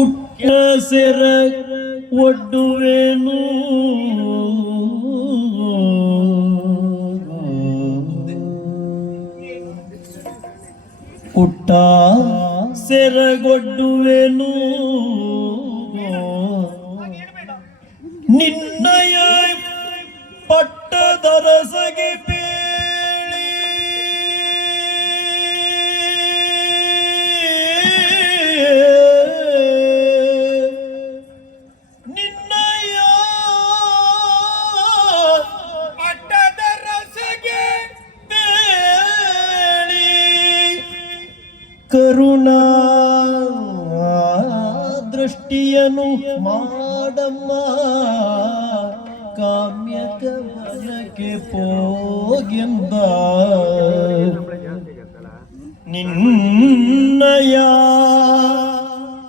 ಉಟ್ಟ ಸೆರ ಒಡ್ಡುವೆನು ಉಟ್ಟ ಸೆರಗೊಡ್ಡುವೆನು ನಿನ್ನಯ ಪಟ್ಟದರಸಗೆ ಬೇಳಿ ನಿನ್ನಯ ಪಟ್ಟದರಸಗೆ ಬೇಳಿ ಕರುಣಾ ದೃಷ್ಟಿಯನು ಮಾಡಮ್ಮ ಕಾಮ್ಯಕವನಕ್ಕೆ ಪೋಗೆಂದ ನಿನ್ನಯ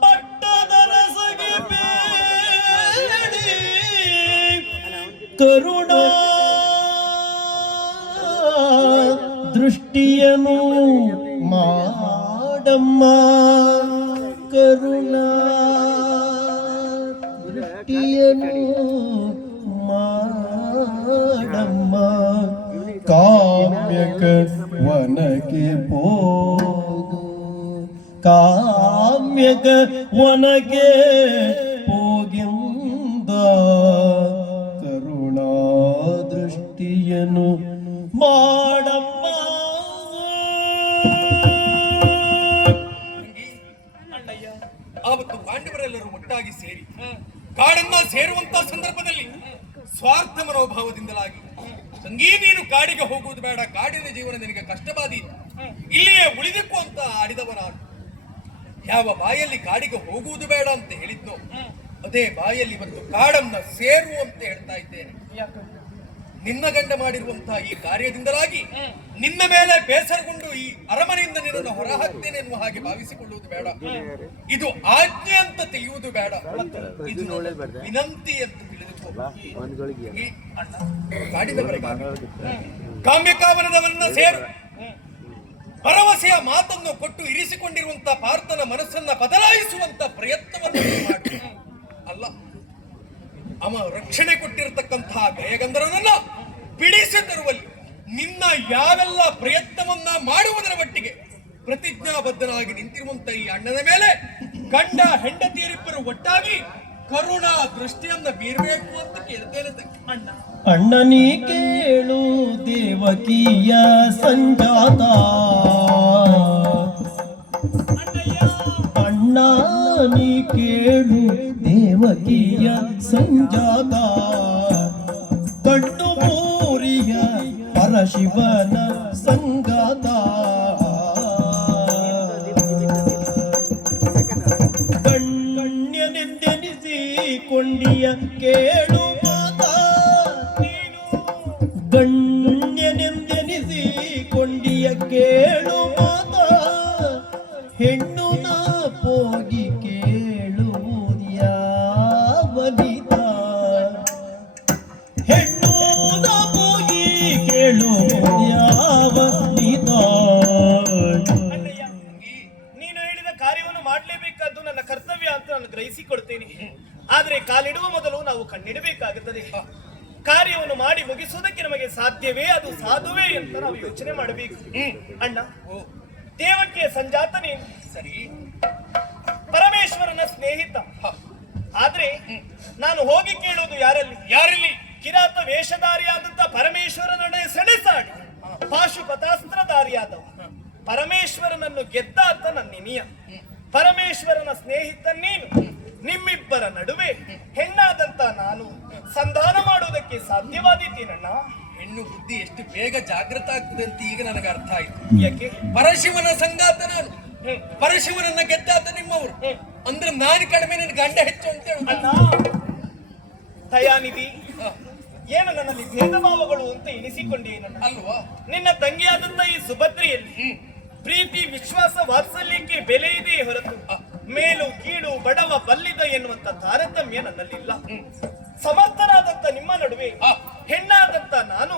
ಪಟ್ಟದರಸಗೆ ಬೇಡಿ ಕರುಣಾ ದೃಷ್ಟಿಯನು ಮಾಡಮ್ಮ ಕರುಣಾ ದೃಷ್ಟಿಯನು ಮಾಡಮ್ಮ ಕಾಮ್ಯಕ ವನಕ್ಕೆ ಹೋಗು ಕಾಮ್ಯಕ ವನಕ್ಕೆ ಹೋಗಿಂದ ಕರುಣಾ ದೃಷ್ಟಿಯನು ಮಾಡಮ್ಮ. ಆವತ್ತು ಪಾಂಡವರೆಲ್ಲರೂ ಒಟ್ಟಾಗಿ ಸೇರಿ ಕಾಡನ್ನ ಸೇರುವಂತ ಸಂದರ್ಭದಲ್ಲಿ ಸ್ವಾರ್ಥ ಮನೋಭಾವದಿಂದಲಾಗಿ ತಂಗಿ ನೀನು ಕಾಡಿಗೆ ಹೋಗುವುದು ಬೇಡ, ಕಾಡಿನ ಜೀವನ ನಿನಗೆ ಕಷ್ಟವಾದಿ, ಇಲ್ಲಿಯೇ ಉಳಿದಕ್ಕೂ ಅಂತ ಆಡಿದವ ನಾನು. ಯಾವ ಬಾಯಲ್ಲಿ ಕಾಡಿಗೆ ಹೋಗುವುದು ಬೇಡ ಅಂತ ಹೇಳಿದ್ನೋ ಅದೇ ಬಾಯಲ್ಲಿ ಒಂದು ಕಾಡನ್ನ ಸೇರು ಅಂತ ಹೇಳ್ತಾ ಇದ್ದೇನೆ. ನಿನ್ನ ಗಂಡ ಮಾಡಿರುವಂತಹ ಈ ಕಾರ್ಯದಿಂದಲಾಗಿ ನಿನ್ನ ಮೇಲೆ ಬೇಸರಗೊಂಡು ಈ ಅರಮನೆಯಿಂದ ನಿನ್ನನ್ನು ಹೊರಹಾಕ್ತೇನೆ ಎನ್ನುವ ಹಾಗೆ ಭಾವಿಸಿಕೊಳ್ಳುವುದು ಬೇಡ. ಇದು ಆಜ್ಞೆ ಅಂತ ತಿಳಿಯುವುದು ಬೇಡ, ಇದು ವಿನಂತಿ ಅಂತ ತಿಳಿದುಕೋ. ಕಾಡಿದವರೆಗೆ ಕಾಮ್ಯಕಾವನದವನ್ನ ಸೇರು, ಭರವಸೆಯ ಮಾತನ್ನು ಕೊಟ್ಟು ಇರಿಸಿಕೊಂಡಿರುವಂತಹ ಪಾರ್ಥನ ಮನಸ್ಸನ್ನ ಬದಲಾಯಿಸುವಂತ ಪ್ರಯತ್ನವನ್ನು ಮಾಡಿ ಅಲ್ಲ, ಅವ ರಕ್ಷಣೆ ಕೊಟ್ಟಿರತಕ್ಕಂತಹ ಗಯಗಂಧರ್ವನನ್ನ ಬಿಡಿಸಿ ತರುವಲ್ಲಿ ನಿನ್ನ ಯಾವೆಲ್ಲ ಪ್ರಯತ್ನವನ್ನ ಮಾಡುವುದರ ಮಟ್ಟಿಗೆ ಪ್ರತಿಜ್ಞಾಬದ್ಧನಾಗಿ ನಿಂತಿರುವಂತ ಈ ಅಣ್ಣನ ಮೇಲೆ ಗಂಡ ಹೆಂಡತಿಯರಿಬ್ಬರು ಒಟ್ಟಾಗಿ ಕರುಣಾ ದೃಷ್ಟಿಯನ್ನ ಬೀರಬೇಕು ಅಂತ ಕೇಳ್ತೇನೆ ಅಣ್ಣ. ಅಣ್ಣನಿ ಕೇಳು ದೇವಕಿಯ ಸಂಜಾತ, ಅಣ್ಣ ನೀ ಕೇಳು ದೇವಕಿಯ ಸಂಜಾತ, ಕಣ್ಣು ಮೂರಿಯ ಪರಶಿವನ ಸಂಗಾತ, ಗಣ್ಯನೆಂದೆನಿಸಿಕೊಂಡಿಯ ಕೇಳು ಮಾತಾ ನೀನು, ಗಣ್ಯನೆಂದೆನಿಸಿಕೊಂಡಿಯ ಕೇಳು ಮಾತಾ, ಹೆಣ್ಣು ನಾ ಹೋಗಿ ಕೇಳುವುದ್ಯಾವನಿತ, ಹೆಣ್ಣು ನಾ ಹೋಗಿ ಕೇಳುವುದ್ಯಾವನಿತ. ನೀನು ಹೇಳಿದ ಕಾರ್ಯವನ್ನು ಮಾಡಲೇಬೇಕಾದ್ದು ನನ್ನ ಕರ್ತವ್ಯ ಅಂತ ನಾನು ಗ್ರಹಿಸಿಕೊಡ್ತೇನೆ. ಆದ್ರೆ ಕಾಲಿಡುವ ಮೊದಲು ನಾವು ಕಣ್ಣಿಡಬೇಕಾಗುತ್ತದೆ. ಕಾರ್ಯವನ್ನು ಮಾಡಿ ಮುಗಿಸುವುದಕ್ಕೆ ನಮಗೆ ಸಾಧ್ಯವೇ, ಅದು ಸಾಧುವೇ ಅಂತ ನಾವು ಯೋಚನೆ ಮಾಡಬೇಕು. ಅಣ್ಣ, ದೇವಕ್ಕೆ ಸಂಜಾತ ನೀನು ಸರಿ, ಪರಮೇಶ್ವರನ ಸ್ನೇಹಿತ. ಆದ್ರೆ ನಾನು ಹೋಗಿ ಕೇಳುವುದು ಯಾರಲ್ಲಿ? ಕಿರಾತ ವೇಷಧಾರಿಯಾದಂತ ಪರಮೇಶ್ವರನೊಡನೆ ಸೆಣಸಾಡಿ ಪಾಶುಪತಾಸ್ತ್ರಧಾರಿಯಾದವ ಪರಮೇಶ್ವರನನ್ನು ಗೆದ್ದ ಅಂತ ನನ್ನ ನಿಯ. ಪರಮೇಶ್ವರನ ಸ್ನೇಹಿತ ನೀನು, ನಿಮ್ಮಿಬ್ಬರ ನಡುವೆ ಹೆಣ್ಣಾದಂತ ನಾನು ಸಂಧಾನ ಮಾಡುವುದಕ್ಕೆ ಸಾಧ್ಯವಾದೀತೇನಣ್ಣ? ಹೆಣ್ಣು ಬುದ್ಧಿ ಎಷ್ಟು ಬೇಗ ಜಾಗೃತ ಆಗ್ತದೆ ಅಂತ ಈಗ ನನಗೆ ಅರ್ಥ ಆಯ್ತು. ಯಾಕೆ? ಪರಶಿವನ ಸಂಗಾತ ನಾನು, ಪರಶಿವನನ್ನ ಗೆದ್ದಾತ ನಿಮ್ಮವರು ಅಂದ್ರೆ ನಾನು ಕಡಿಮೆ, ನಿನ್ನ ಗಂಡ ಹೆಚ್ಚು ಅಂತ ಹೇಳು. ಅಣ್ಣ ದಯಾನಿಧಿ, ಏನು ನನ್ನಲ್ಲಿ ಭೇದ ಭಾವಗಳು ಅಂತ ಎನಿಸಿಕೊಂಡೇನಣ್ಣ? ಅಲ್ವಾ? ನಿನ್ನ ತಂಗಿಯಾದಂತ ಈ ಸುಭದ್ರೆಯಲ್ಲಿ ಪ್ರೀತಿ ವಿಶ್ವಾಸ ವಾತ್ಸಲ್ಯಕ್ಕೆ ಬೆಲೆ ಇದೆ ಹೊರತು ಮೇಲು ಕೀಳು ಬಡವ ಬಲ್ಲಿದ ಎನ್ನುವಂತ ತಾರತಮ್ಯ ನನ್ನಲ್ಲಿಲ್ಲ. ಸಮರ್ಥನಾದಂತ ನಿಮ್ಮ ನಡುವೆ ಹೆಣ್ಣಾದಂತ ನಾನು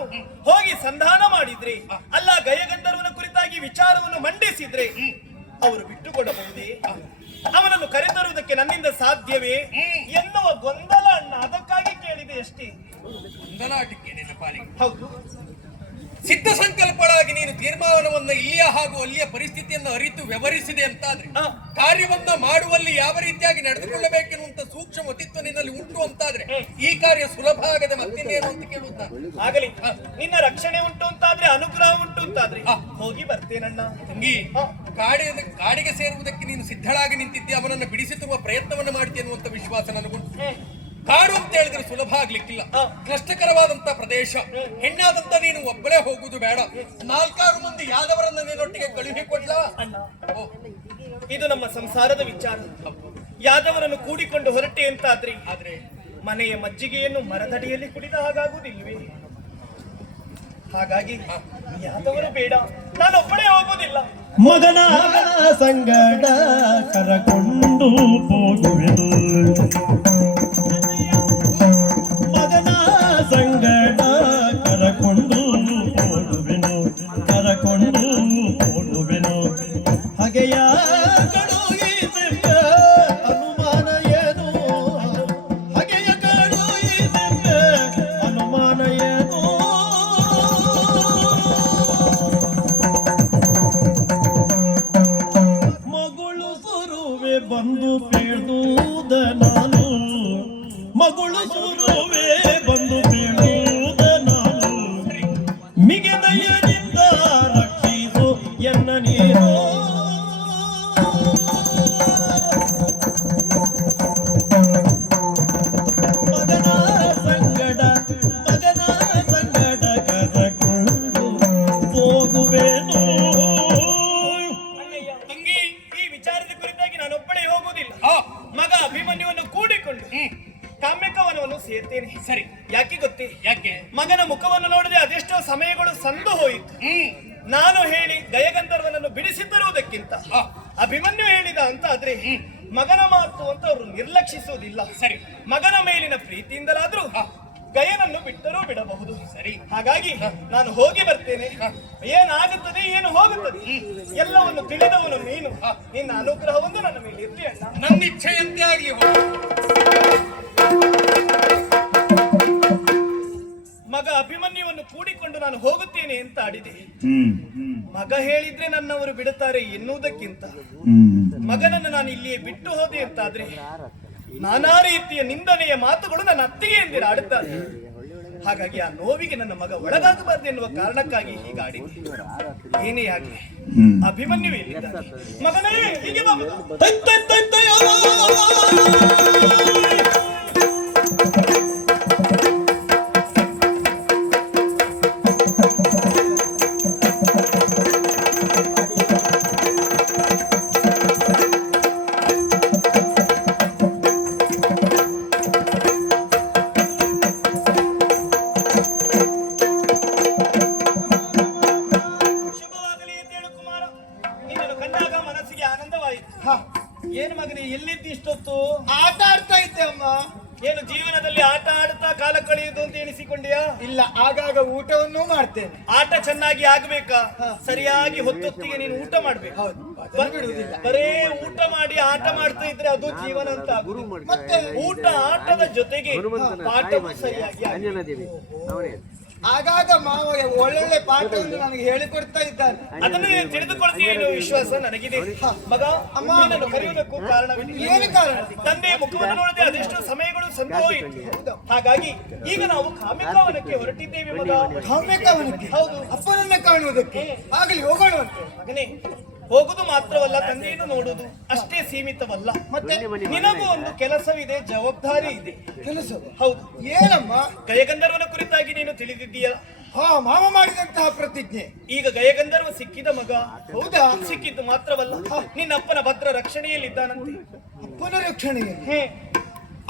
ಹೋಗಿ ಸಂಧಾನ ಮಾಡಿದ್ರೆ, ಅಲ್ಲ ಗಯಗಂಧರ್ವನ ಕುರಿತಾಗಿ ವಿಚಾರವನ್ನು ಮಂಡಿಸಿದ್ರೆ ಅವರು ಬಿಟ್ಟುಕೊಡಬಹುದೇ? ಅವನನ್ನು ಕರೆತರುವುದಕ್ಕೆ ನನ್ನಿಂದ ಸಾಧ್ಯವೇ ಎನ್ನುವ ಗೊಂದಲ ಅಣ್ಣ, ಅದಕ್ಕಾಗಿ ಕೇಳಿದೆ ಅಷ್ಟೇ. ಗಲಾಟಿಕೆ ನಿನ್ನ ಪಾಲಿಗೆ ಹೌದು, ಸಿದ್ಧ ಸಂಕಲ್ಪಳಾಗಿ ನೀನು ತೀರ್ಮಾನವನ್ನ ಇಲ್ಲಿಯ ಹಾಗೂ ಅಲ್ಲಿಯ ಪರಿಸ್ಥಿತಿಯನ್ನು ಅರಿತು ವ್ಯವಹರಿಸಿದೆ ಅಂತಾದ್ರೆ ಕಾರ್ಯವನ್ನ ಮಾಡುವಲ್ಲಿ ಯಾವ ರೀತಿಯಾಗಿ ನಡೆದುಕೊಳ್ಳಬೇಕೆನ್ನುವಂತ ಸೂಕ್ಷ್ಮ ಮತಿತ್ವ ನಿನ್ನಲ್ಲಿ ಉಂಟು ಅಂತಾದ್ರೆ ಈ ಕಾರ್ಯ ಸುಲಭ ಆಗದೆ ಮತ್ತಿನ್ನೇನು ಅಂತ ಕೇಳುತ್ತ. ಆಗಲಿ, ನಿನ್ನ ರಕ್ಷಣೆ ಉಂಟು ಅಂತಾದ್ರೆ, ಅನುಗ್ರಹ ಉಂಟು ಅಂತಾದ್ರೆ ಹೋಗಿ ಬರ್ತೇನಣ್ಣ. ತಂಗಿ, ಕಾಡಿಗೆ ಸೇರುವುದಕ್ಕೆ ನೀನು ಸಿದ್ಧಳಾಗಿ ನಿಂತಿದ್ದೆ, ಅವನನ್ನು ಬಿಡಿಸಿ ತರುವ ಪ್ರಯತ್ನವನ್ನು ಮಾಡ್ತೀಯ ಅನ್ನುವಂತ ವಿಶ್ವಾಸ ನನಗುಂಟು. ಕಾಡು ಅಂತ ಹೇಳಿದ್ರೆ ಸುಲಭ ಆಗ್ಲಿಕ್ಕಿಲ್ಲ, ಕಷ್ಟಕರವಾದಂತ ಪ್ರದೇಶ. ಹೆಣ್ಣಾದಂತ ನೀನು ಒಬ್ಬಳೇ ಹೋಗುದು ಬೇಡ, 4-6 ಮಂದಿ ಯಾದವರನ್ನ ನೀನೊಟ್ಟಿಗೆ ಕಳುಹಿ ಕೊಡ್ಲಾ? ಇದು ನಮ್ಮ ಸಂಸಾರದ ವಿಚಾರ. ಯಾದವರನ್ನು ಕೂಡಿಕೊಂಡು ಹೊರಟೆ ಅಂತಾದ್ರೆ ಆದ್ರೆ ಮನೆಯ ಮಜ್ಜಿಗೆಯನ್ನು ಮರದಡಿಯಲ್ಲಿ ಕುಡಿದ ಹಾಗಾಗುವುದಿಲ್ವೇ? ಹಾಗಾಗಿ ಯಾದವರು ಬೇಡ, ನಾನೊಬ್ಬಳೇ ಹೋಗುವುದಿಲ್ಲ. ಮಗನ ಸಂಗಡ ಕರಕೊಂಡು ಹೋಗುವೆನು, ಮಗನ ಸಂಗಡ ಕರಕೊಂಡು ಹೋಗುವೆನು, ಕರಕೊಂಡು ಹೋಗುವೆನು. ಹಾಗೆಯ ಕಳುಹಿಸೆಂಬ ಅನುಮಾನ ಏನು, ಹಾಗೆಯ ಕಳುಹಿಸೆಂಬ ಅನುಮಾನ ಏನು. ಮಗಳು ಸುರುವೆ ಬಂದು ಬೇಡುವುದ ನಾನು, ಮಗಳು ಸುರುವೆ ಬಂದು ಬೇಡುವುದ ನಾನು. ಮಿಗೆದಯದಿಂದ ರಕ್ಷಿಸು ಎನ್ನ ನೀನು. ಮಗನ ಸಂಗಡ, ಮಗನ ಸಂಗಡ ಕರಕೊಂಡು ಹೋಗುವೆನು. ತಂಗಿ, ಈ ವಿಚಾರದ ಕುರಿತಾಗಿ ನಾನೊಬ್ಬಳೇ ಹೋಗುವುದಿಲ್ಲ. ಮಗ ಅಭಿಮನ್ಯುವನ್ನು ಕೂಡಿಕೊಂಡು ಕಾಮ್ಯಕವನವನ್ನು ಸೇರ್ತೇನೆ. ಸರಿ, ಯಾಕೆ ಗೊತ್ತೇ? ಯಾಕೆ? ಮಗನ ಮುಖವನ್ನು ನೋಡದೆ ಅದೆಷ್ಟೋ ಸಮಯಗಳು ಸಂದು ಹೋಯಿತು. ನಾನು ಹೇಳಿ ಗಯಗಂಧರ್ವನನ್ನು ಬಿಡಿಸಿ ತರುವುದಕ್ಕಿಂತ ಅಭಿಮನ್ಯು ಹೇಳಿದ ಅಂತ ಆದ್ರೆ ಮಗನ ಮಾತು ಅಂತ ಅವರು ನಿರ್ಲಕ್ಷಿಸುವುದಿಲ್ಲ. ಸರಿ, ಮಗನ ಮೇಲಿನ ಪ್ರೀತಿಯಿಂದಲಾದ್ರೂ ಗಯನನ್ನು ಬಿಟ್ಟರೂ ಬಿಡಬಹುದು. ಸರಿ, ಹಾಗಾಗಿ ನಾನು ಹೋಗಿ ಬರ್ತೇನೆ. ಏನಾಗುತ್ತದೆ, ಏನು ಹೋಗುತ್ತದೆ ಎಲ್ಲವನ್ನು ತಿಳಿದವನು ನೀನು. ನಿನ್ನ ಅನುಗ್ರಹವನ್ನು ನನ್ನ ಮೇಲೆ ಇರ್ಲಿ ಅಣ್ಣ. ನನ್ನ ಇಚ್ಛೆಯಂತೆ ಆಗ್ಲಿ. ಮಗ ಅಭಿಮನ್ಯುವನ್ನು ಕೂಡಿಕೊಂಡು ನಾನು ಹೋಗುತ್ತೇನೆ ಅಂತ ಆಡಿದೆ. ಮಗ ಹೇಳಿದ್ರೆ ನನ್ನವರು ಬಿಡುತ್ತಾರೆ ಎನ್ನುವುದಕ್ಕಿಂತ ಮಗನನ್ನು ನಾನು ಇಲ್ಲಿಯೇ ಬಿಟ್ಟು ಹೋದೆ ಅಂತಾದ್ರೆ ನಾನಾ ರೀತಿಯ ನಿಂದನೆಯ ಮಾತುಗಳು ನನ್ನ ಅತ್ತಿಗೆ ಎಂದಿರ ಆಡುತ್ತಾರೆ. ಹಾಗಾಗಿ ಆ ನೋವಿಗೆ ನನ್ನ ಮಗ ಒಳಗಾಗಬಾರದು ಎನ್ನುವ ಕಾರಣಕ್ಕಾಗಿ ಹೀಗಾಡಿದೆ. ಏನೇ ಆಗಲಿ, ಅಭಿಮನ್ಯು ಎಲ್ಲಿದ್ದಾನೆ? ಮಗನೇ, ಹೀಗೆ ಬಾ ಮಗ. ಏನು ಮಗನೇ, ಎಲ್ಲಿದ್ದು ಇಷ್ಟೊತ್ತು? ಆಟ ಆಡ್ತಾ ಇದ್ದೆ ಅಮ್ಮ. ಏನು ಜೀವನದಲ್ಲಿ ಆಟ ಆಡುತ್ತಾ ಕಾಲ ಕಳೆಯುವುದು ಅಂತ ಎಣಿಸಿಕೊಂಡಿಯಾ? ಇಲ್ಲ, ಆಗಾಗ ಊಟವನ್ನು ಮಾಡ್ತೇನೆ. ಆಟ ಚೆನ್ನಾಗಿ ಆಗ್ಬೇಕಾ? ಸರಿಯಾಗಿ ಹೊತ್ತೊತ್ತಿಗೆ ನೀನು ಊಟ ಮಾಡ್ಬೇಕು. ಹೌದು, ಅದನ್ನು ಬಿಡುವುದಿಲ್ಲ. ಬರೇ ಊಟ ಮಾಡಿ ಆಟ ಮಾಡ್ತಾ ಇದ್ರೆ ಅದು ಜೀವನ ಅಂತ ಆಗುದು. ಮತ್ತೆ ಊಟ ಆಟದ ಜೊತೆಗೆ ಪಾಠವೂ ಸರಿಯಾಗಿ ಆಗ್ಬೇಕು. ಆಗಾಗ ಮಾವ ಒಳ್ಳೊಳ್ಳೆ ಪಾಠವನ್ನು ನನಗೆ ಹೇಳಿಕೊಡ್ತಾ ಇದ್ದಾನೆ. ಅದನ್ನು ನೀನು ತಿಳಿದುಕೊಳ್ತೀಯ ಎನ್ನುವ ವಿಶ್ವಾಸ ನನಗಿದೆ. ಮಗ, ಅಮ್ಮ ನನ್ನನ್ನು ಕರೆಯುವುದಕ್ಕೂ ಕಾರಣವಿದೆ. ಏನು ಕಾರಣ? ತಂದೆ ಮುಖವನ್ನು ನೋಡದೆ ಅದೆಷ್ಟೋ ಸಮಯಗಳು ಸಂಭವಿಸಿತು. ಹಾಗಾಗಿ ಈಗ ನಾವು ಕಾಮ್ಯಕವನಕ್ಕೆ ಹೊರಟಿದ್ದೇವೆ ಮಗ. ಕಾಮ್ಯಕವನಕ್ಕೆ? ಹೌದು. ಅಪ್ಪನನ್ನ ಕಾಣುವುದಕ್ಕೆ? ಆಗಲಿ, ಹೋಗೋಣವಂತೆ. ಮಗನೇ, ಹೋಗುದು ಮಾತ್ರವಲ್ಲ, ತಂದೆಯನ್ನು ನೋಡುವುದು ಅಷ್ಟೇ ಸೀಮಿತವಲ್ಲ. ಮತ್ತೆ ನಿನಗೂ ಒಂದು ಕೆಲಸವಿದೆ, ಜವಾಬ್ದಾರಿ ಇದೆ. ಕೆಲಸ? ಹೌದು. ಏನಮ್ಮ? ಗಯಗಂಧರ್ವನ ಕುರಿತಾಗಿ ನೀನು ತಿಳಿದಿದ್ದೀಯ? ಹಾ, ಮಾವ ಮಾಡಿದಂತಹ ಪ್ರತಿಜ್ಞೆ. ಈಗ ಗಯಗಂಧರ್ವ ಸಿಕ್ಕಿದ ಮಗ. ಹೌದಾ? ಸಿಕ್ಕಿದ್ದು ಮಾತ್ರವಲ್ಲ, ನಿನ್ನ ಅಪ್ಪನ ಭದ್ರ ರಕ್ಷಣೆಯಲ್ಲಿದ್ದಾನಂತೆ. ಅಪ್ಪನ ರಕ್ಷಣೆಯಲ್ಲಿ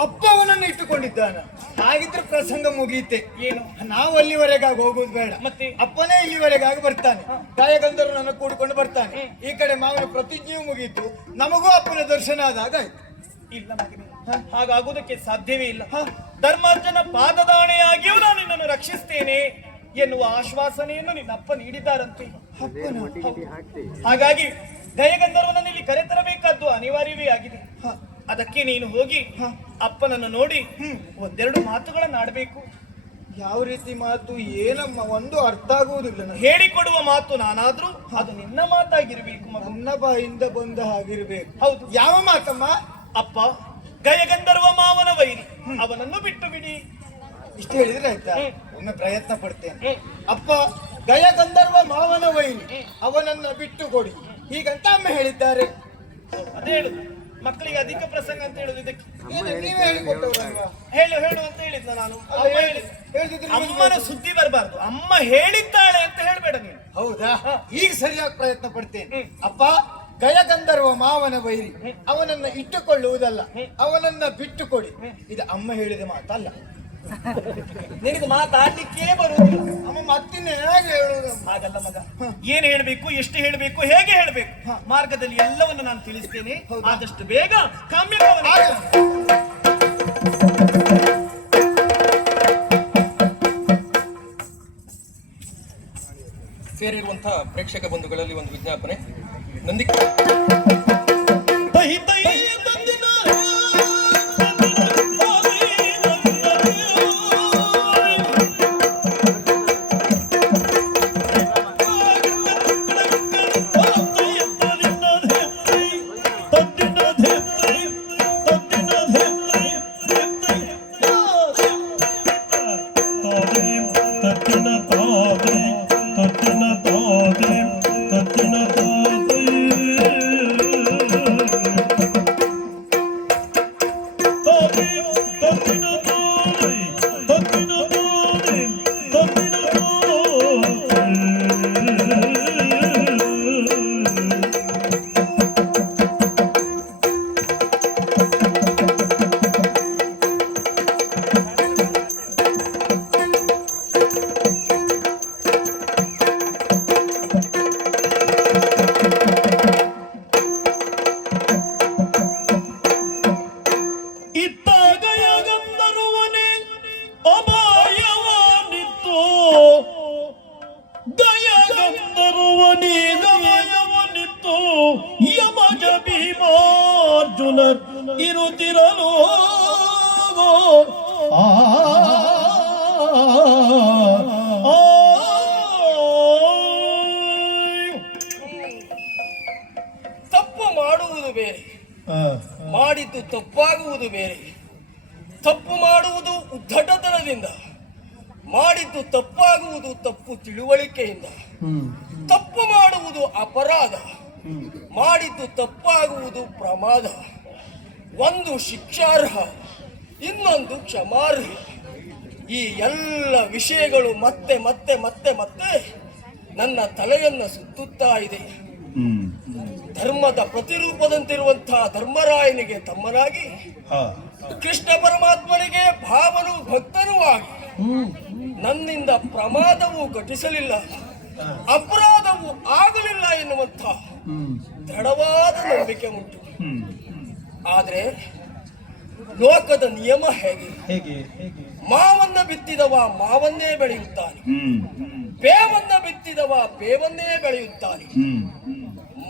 ಅಪ್ಪ ಅವನನ್ನು ಇಟ್ಟುಕೊಂಡಿದ್ದಾನ? ಹಾಗಿದ್ರೆ ಪ್ರಸಂಗ ಮುಗಿಯುತ್ತೆ. ಏನು? ನಾವು ಅಲ್ಲಿವರೆಗಾಗಿ ಹೋಗುದು ಬೇಡ. ಮತ್ತೆ ಅಪ್ಪನೇ ಇಲ್ಲಿವರೆಗಾಗಿ ಬರ್ತಾನೆ, ಗಾಯಗಂಧರ್ವನನ್ನು ಕೂಡಿಕೊಂಡು ಬರ್ತಾನೆ. ಈ ಕಡೆ ಮಾವನ ಪ್ರತಿಜ್ಞೆಯೂ ಮುಗಿಯಿತು, ನಮಗೂ ಅಪ್ಪನ ದರ್ಶನ ಆದಾಗ ಆಯ್ತು. ಇಲ್ಲ ಮಗನೇ, ಹಾಗಾಗುವುದಕ್ಕೆ ಸಾಧ್ಯವೇ ಇಲ್ಲ. ಧರ್ಮಾರ್ಜನ ಪಾದದಾಣೆಯಾಗಿಯೂ ನಾನು ನಿನ್ನನ್ನು ರಕ್ಷಿಸ್ತೇನೆ ಎನ್ನುವ ಆಶ್ವಾಸನೆಯನ್ನು ನಿನ್ನ ಅಪ್ಪ ನೀಡಿದ್ದಾರಂತೆ. ಹಾಗಾಗಿ ಗಯಗಂಧರ್ವನನ್ನು ಇಲ್ಲಿ ಕರೆತರಬೇಕಾದ್ದು ಅನಿವಾರ್ಯವೇ ಆಗಿದೆ. ಅದಕ್ಕೆ ನೀನು ಹೋಗಿ ಅಪ್ಪನನ್ನು ನೋಡಿ ಒಂದೆರಡು ಮಾತುಗಳನ್ನು ಆಡಬೇಕು. ಯಾವ ರೀತಿ ಮಾತು? ಏನಮ್ಮ, ಒಂದು ಅರ್ಥ ಆಗುವುದಿಲ್ಲ ನನಗೆ. ಹೇಳಿಕೊಡುವ ಮಾತು ನಾನಾದ್ರೂ ಅದು ನಿನ್ನ ಮಾತಾಗಿರ್ಬೇಕು ಮಗು. ನನ್ನ ಬಾಯಿಂದ ಬಂದ ಹಾಗಿರ್ಬೇಕು. ಹೌದು. ಯಾವ ಮಾತಮ್ಮ? ಅಪ್ಪ, ಗಯಗಂಧರ್ವ ಮಾವನ ವೈರಿ, ಅವನನ್ನು ಬಿಟ್ಟು ಬಿಡಿ. ಇಷ್ಟು ಹೇಳಿದ್ರೆ ಆಯ್ತಾ? ಒಮ್ಮೆ ಪ್ರಯತ್ನ ಪಡ್ತೇನೆ. ಅಪ್ಪ, ಗಯಗಂಧರ್ವ ಮಾವನ ವೈರಿ, ಅವನನ್ನ ಬಿಟ್ಟು ಕೊಡಿ ಹೀಗಂತ ಅಮ್ಮ ಹೇಳಿದ್ದಾರೆ. ಅದೇ ಹೇಳುದು, ಮಕ್ಕಳಿಗೆ ಅಧಿಕ ಪ್ರಸಂಗ ಅಂತ ಹೇಳುದು ಇದಕ್ಕೆ. ನೀವೇ ಹೇಳಿಕೊಟ್ಟವ್ರಲ್ವಾ? ಹೇಳು ಹೇಳು ಅಂತ ಹೇಳಿದ್ನ ನಾನು. ಹೇಳಿದ್ರೆ ಅಮ್ಮನ ಸುದ್ದಿ ಬರಬಾರ್ದು, ಅಮ್ಮ ಹೇಳಿದ್ದಾಳೆ ಅಂತ ಹೇಳ್ಬೇಡ ನೀನು. ಹೌದಾ? ಈಗ ಸರಿಯಾಗಿ ಪ್ರಯತ್ನ ಪಡ್ತೇನೆ. ಅಪ್ಪ, ಗಯಗಂಧರ್ವ ಮಾವನ ವೈರಿ, ಅವನನ್ನ ಇಟ್ಟುಕೊಳ್ಳುವುದಲ್ಲ, ಅವನನ್ನ ಬಿಟ್ಟು ಕೊಡಿ. ಇದು ಅಮ್ಮ ಹೇಳಿದ ಮಾತಲ್ಲ. ನಿನಗೆ ಮಾತಾಡ್ಲಿಕ್ಕೆ ಬರುವುದಿಲ್ಲ. ಅಮ್ಮ ಮತ್ತಿನ್ನ ಹೇಗೆ ಹೇಳುವುದು? ಹಾಗಲ್ಲ ಮಗ, ಏನ್ ಹೇಳ್ಬೇಕು, ಎಷ್ಟು ಹೇಳ್ಬೇಕು, ಹೇಗೆ ಹೇಳ್ಬೇಕು, ಮಾರ್ಗದಲ್ಲಿ ಎಲ್ಲವನ್ನು ನಾನು ತಿಳಿಸ್ತೇನೆ. ಆದಷ್ಟು ಬೇಗ ಕಾಮ್ಯಕವನ ಸೇರಿರುವಂತಹ ಪ್ರೇಕ್ಷಕ ಬಂಧುಗಳಲ್ಲಿ ಒಂದು ವಿಜ್ಞಾಪನೆ. ನಂದಿ ಯಮಜ ಭೀಮಾರ್ಜುನ ಇರುತ್ತಿರಲು ತಪ್ಪು ಮಾಡುವುದು ಬೇರೆ, ಮಾಡಿದ್ದು ತಪ್ಪಾಗುವುದು ಬೇರೆ. ತಪ್ಪು ಮಾಡುವುದು ಉದ್ದಟತನದಿಂದ, ಮಾಡಿದ್ದು ತಪ್ಪಾಗುವುದು ತಪ್ಪು ತಿಳುವಳಿಕೆಯಿಂದ. ತಪ್ಪು ಮಾಡುವುದು ಅಪರಾಧ, ಮಾಡಿದ್ದು ತಪ್ಪಾಗುವುದು ಪ್ರಮಾದ. ಒಂದು ಶಿಕ್ಷಾರ್ಹ, ಇನ್ನೊಂದು ಕ್ಷಮಾರ್ಹ. ಈ ಎಲ್ಲ ವಿಷಯಗಳು ಮತ್ತೆ ಮತ್ತೆ ಮತ್ತೆ ಮತ್ತೆ ನನ್ನ ತಲೆಯನ್ನು ಸುತ್ತುತ್ತಾ ಇದೆ. ಧರ್ಮದ ಪ್ರತಿರೂಪದಂತಿರುವಂತಹ ಧರ್ಮರಾಯನಿಗೆ ತಮ್ಮನಾಗಿ, ಕೃಷ್ಣ ಪರಮಾತ್ಮನಿಗೆ ಭಾವನು ಭಕ್ತನೂ ಆಗಿ ನನ್ನಿಂದ ಪ್ರಮಾದವು ಘಟಿಸಲಿಲ್ಲ, ಅಪರಾಧವು ಆಗಲಿಲ್ಲ ಎನ್ನುವಂಥ ದೃಢವಾದ ನಂಬಿಕೆ ಉಂಟು. ಆದರೆ ಲೋಕದ ನಿಯಮ ಹೇಗೆ? ಮಾವನ್ನ ಬಿತ್ತಿದವ ಮಾವನ್ನೇ ಬೆಳೆಯುತ್ತಾನೆ, ಬೇವನ್ನ ಬಿತ್ತಿದವ ಬೇವನ್ನೇ ಬೆಳೆಯುತ್ತಾನೆ.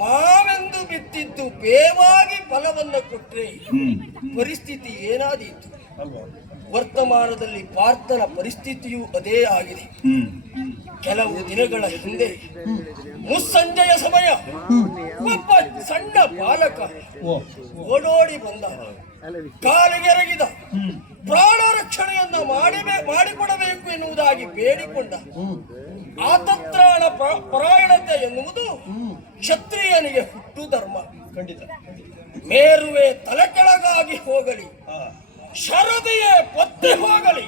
ಮಾವೆಂದು ಬಿತ್ತಿದ್ದು ಬೇವಾಗಿ ಫಲವನ್ನ ಕೊಟ್ರೆ ಪರಿಸ್ಥಿತಿ ಏನಾದೀತು? ವರ್ತಮಾನದಲ್ಲಿ ಪಾರ್ಥನ ಪರಿಸ್ಥಿತಿಯೂ ಅದೇ ಆಗಿದೆ. ಕೆಲವು ದಿನಗಳ ಹಿಂದೆ ಮುಸ್ಸಂಜೆಯ ಸಮಯ ಒಬ್ಬ ಸಣ್ಣ ಬಾಲಕ ಓಡೋಡಿ ಬಂದ, ಕಾಲಿಗೆರಗಿದ, ಪ್ರಾಣ ರಕ್ಷಣೆಯನ್ನ ಮಾಡಿಕೊಡಬೇಕು ಎನ್ನುವುದಾಗಿ ಬೇಡಿಕೊಂಡ. ಆತತ್ರಾಣ ಪರಾಯಣತೆ ಎನ್ನುವುದು ಕ್ಷತ್ರಿಯನಿಗೆ ಹುಟ್ಟು ಧರ್ಮ. ಖಂಡಿತ. ಮೇರುವೆ ತಲೆ ಕೆಳಗಾಗಿ ಹೋಗಲಿ, ಶರದಿಯೇ ಪತ್ತೆ ಹೋಗಲಿ,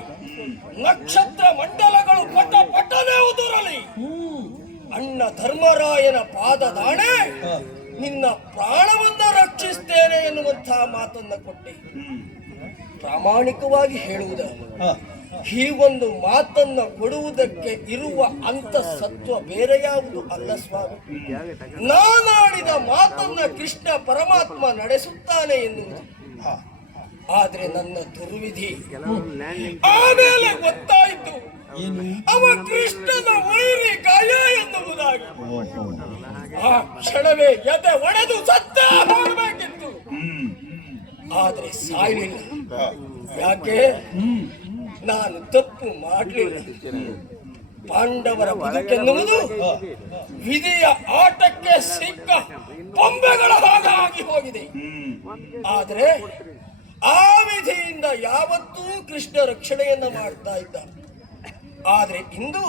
ನಕ್ಷತ್ರ ಮಂಡಲಗಳು ಪಟ ಪಟನೆ ಉದುರಲಿ, ಅಣ್ಣ ಧರ್ಮರಾಯನ ಪಾದದಾಣೆ ನಿನ್ನ ಪ್ರಾಣವನ್ನ ರಕ್ಷಿಸ್ತೇನೆ ಎನ್ನುವಂತಹ ಮಾತನ್ನ ಕೊಟ್ಟೆ. ಪ್ರಾಮಾಣಿಕವಾಗಿ ಹೇಳುವುದ, ಹೀಗೊಂದು ಮಾತನ್ನ ಕೊಡುವುದಕ್ಕೆ ಇರುವ ಅಂತಸತ್ವ ಬೇರೆ ಯಾವುದು ಅಲ್ಲ ಸ್ವಾಮಿ. ನಾನಾಡಿದ ಮಾತನ್ನ ಕೃಷ್ಣ ಪರಮಾತ್ಮ ನಡೆಸುತ್ತಾನೆ ಎನ್ನುವುದು. ಆದ್ರೆ ನನ್ನ ದುರ್ವಿಧಿ ಆಮೇಲೆ ಗೊತ್ತಾಯಿತು, ಅವ ಕೃಷ್ಣನ ವೈರಿ ಗಾಯ ಎನ್ನುವುದಾಗಿ. ಆ ಕ್ಷಣವೇ ಎದೆ ಒಡೆದು ಸತ್ತ ಹೋಗಬೇಕಿತ್ತು. ಆದ್ರೆ ಸಾಯಲಿಲ್ಲ. ಯಾಕೆ? ನಾನು ತಪ್ಪು ಮಾಡಲಿಲ್ಲ. ಪಾಂಡವರ ಬದುಕೆನ್ನುವುದು ವಿಧಿಯ ಆಟಕ್ಕೆ ಸಿಕ್ಕ ಬೊಂಬೆಗಳ ಹಾಗಾಗಿ ಹೋಗಿದೆ. ಆದ್ರೆ ಆ ವಿಧಿಯಿಂದ ಯಾವತ್ತೂ ಕೃಷ್ಣ ರಕ್ಷಣೆಯನ್ನ ಮಾಡ್ತಾ ಇದ್ದ. ಆದ್ರೆ ಇಂದು